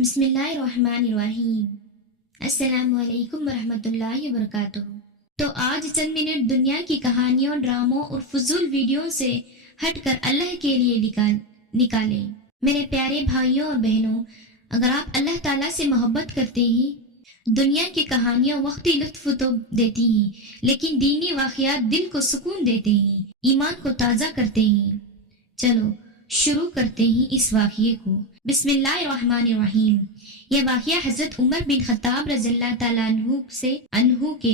बिस्मिल्लाहिर्रहमानिर्रहीम। अस्सलामुअलैकुम वरहमतुल्लाहि वबरकातुहू। तो आज चंद मिनट दुनिया की कहानियों, ड्रामों और फजूल वीडियो से हटकर अल्लाह के लिए निकालें। मेरे प्यारे भाइयों और बहनों, अगर आप अल्लाह ताला से मोहब्बत करते हैं, दुनिया की कहानियाँ वक्ती लुत्फ तो देती हैं, लेकिन दीनी वाक़यात दिल को सुकून देते हैं, ईमान को ताज़ा करते हैं। चलो शुरू करते हैं इस वाक़ये को। बिस्मिल्लाहिर्रहमानिर्रहीम। यह वाक़या हज़रत उमर बिन ख़त्ताब रज़ियल्लाहु ताला अन्हु के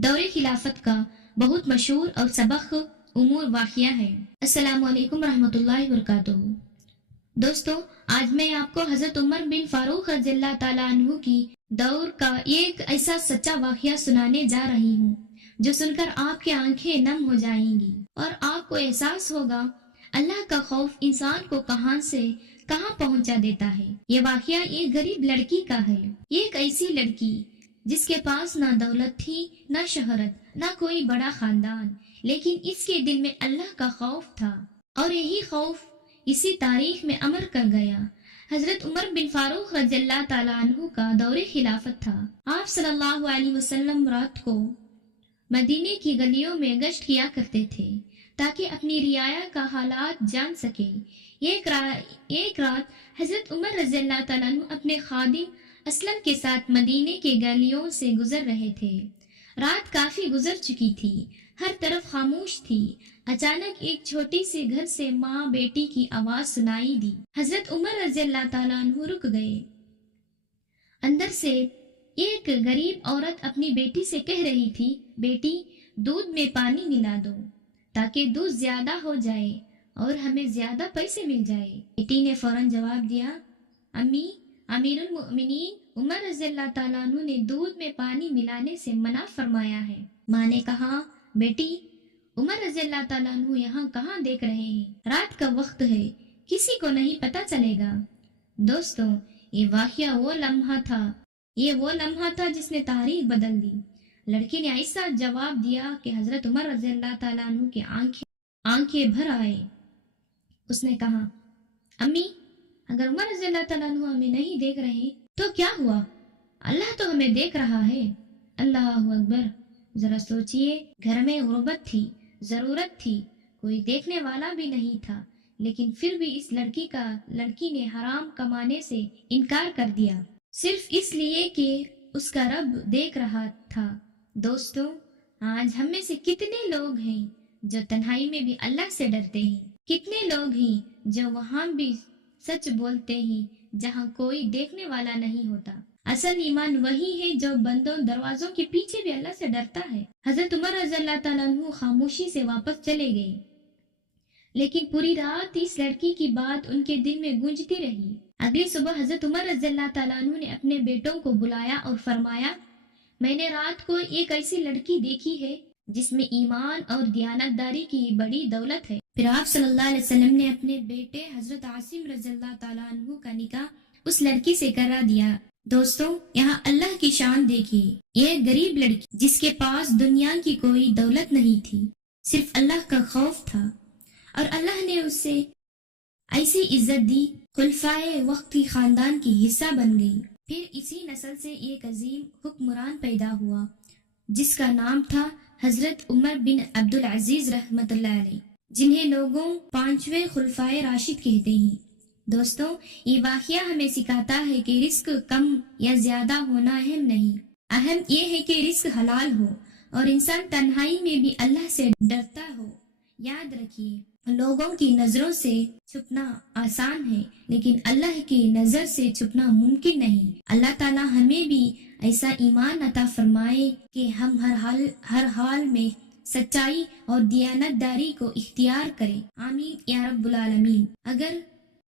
दौरे खिलाफत का बहुत मशहूर और सबक उमूर वाक़या है। अस्सलामु अलैकुम रहमतुल्लाहि वबरकातुहू। दोस्तों, आज मैं आपको हज़रत उमर बिन फारूक रज़ियल्लाहु ताला अन्हु की दौर का एक ऐसा सच्चा वाक़या सुनाने जा रही हूँ जो सुनकर आपकी आंखें नम हो जाएंगी और आपको एहसास होगा अल्लाह का खौफ इंसान को कहां से कहां पहुंचा देता है। ये वाक़या एक गरीब लड़की का है। एक ऐसी लड़की जिसके पास ना दौलत थी, ना शोहरत, ना कोई बड़ा खानदान, लेकिन इसके दिल में अल्लाह का खौफ था और यही खौफ इसी तारीख में अमर कर गया। हजरत उमर बिन फारूक रज़ियल्लाहु ताला अन्हु का दौरे खिलाफत था। आप सल्लल्लाहु अलैहि वसल्लम रात को मदीने की गलियों में गश्त किया करते थे ताकि अपनी रियाया का हालात जान सके। एक रात हजरत उमर रज़ियल्लाहु ताला अन्हु अपने खादिम असलम के साथ मदीने के गलियों से गुजर रहे थे। रात काफी गुजर चुकी थी, हर तरफ खामोश थी। अचानक एक छोटी सी घर से माँ बेटी की आवाज सुनाई दी। हजरत उमर रज़ियल्लाहु ताला अन्हु रुक गए। अंदर से एक गरीब औरत अपनी बेटी से कह रही थी, बेटी दूध में पानी मिला दो ताकि दूध ज्यादा हो जाए और हमें ज्यादा पैसे मिल जाए। बेटी ने फौरन जवाब दिया, अम्मी, अमीरुल मोमिनीन उमर रज़ियल्लाहु ताला अन्हु ने दूध में पानी मिलाने से मना फरमाया है। माँ ने कहा, बेटी उमर रज़ियल्लाहु ताला अन्हु यहाँ कहाँ देख रहे हैं? रात का वक्त है, किसी को नहीं पता चलेगा। दोस्तों, ये वाक़या वो लम्हा था जिसने तारीख बदल दी। लड़की ने ऐसा जवाब दिया कि हजरत उमर रज़ियल्लाहु ताला अन्हु की आंखें भर आए। उसने कहा, अम्मी, अगर उमर रज़ियल्लाहु ताला अन्हु हमें नहीं देख रहे तो क्या हुआ? अल्लाह तो हमें देख रहा है। अल्लाहु अकबर। जरा सोचिए, घर में गुर्बत थी, जरूरत थी, कोई देखने वाला भी नहीं था, लेकिन फिर भी इस लड़की ने हराम कमाने से इनकार कर दिया सिर्फ इसलिए कि उसका रब देख रहा था। दोस्तों, आज हम में से कितने लोग हैं जो तन्हाई में भी अल्लाह से डरते हैं? कितने लोग हैं जो वहां भी सच बोलते हैं जहां कोई देखने वाला नहीं होता? असल ईमान वही है जो बंदों दरवाजों के पीछे भी अल्लाह से डरता है। हजरत उमर रज़ियल्लाहु ताला अन्हु खामोशी से वापस चले गए, लेकिन पूरी रात इस लड़की की बात उनके दिल में गूंजती रही। अगली सुबह हजरत उमर रज़ियल्लाहु ताला अन्हु ने अपने बेटों को बुलाया और फरमाया, मैंने रात को एक ऐसी लड़की देखी है जिसमें ईमान और दियानतदारी की बड़ी दौलत है। फिर आप सल्लल्लाहु अलैहि वसल्लम ने अपने बेटे हजरत आसिम रज़ियल्लाहु ताला अन्हु का निकाह उस लड़की से करा दिया। दोस्तों, यहाँ अल्लाह की शान देखिए। ये गरीब लड़की जिसके पास दुनिया की कोई दौलत नहीं थी, सिर्फ अल्लाह का खौफ था और अल्लाह ने उसे ऐसी इज्जत दी, खुलफाए वक्त की खानदान की हिस्सा बन गई। फिर इसी नस्ल से एक अजीम हुक्मरान पैदा हुआ जिसका नाम था हजरत उमर बिन अब्दुल अजीज रहमतुल्लाह अलैह, जिन्हें लोगों पांचवें खुलफाए राशिद कहते हैं। दोस्तों, ये वाक़या हमें सिखाता है कि रिस्क कम या ज्यादा होना अहम नहीं, अहम ये है कि रिस्क हलाल हो और इंसान तन्हाई में भी अल्लाह से डरता हो। याद रखिए, लोगों की नजरों से छुपना आसान है, लेकिन अल्लाह की नजर से छुपना मुमकिन नहीं। अल्लाह ताला हमें भी ऐसा ईमान अता फरमाए कि हम हर हाल में सच्चाई और दियानतदारी को इख्तियार करें। आमीन या रब्बुल आलमीन। अगर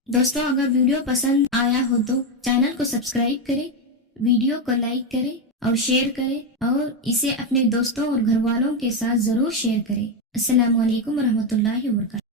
वीडियो पसंद आया हो तो चैनल को सब्सक्राइब करें, वीडियो को लाइक करें और शेयर करें और इसे अपने दोस्तों और घर वालों के साथ जरूर शेयर करें। अस्सलामु अलैकुम रहमतुल्लाहि व बरकातुहू।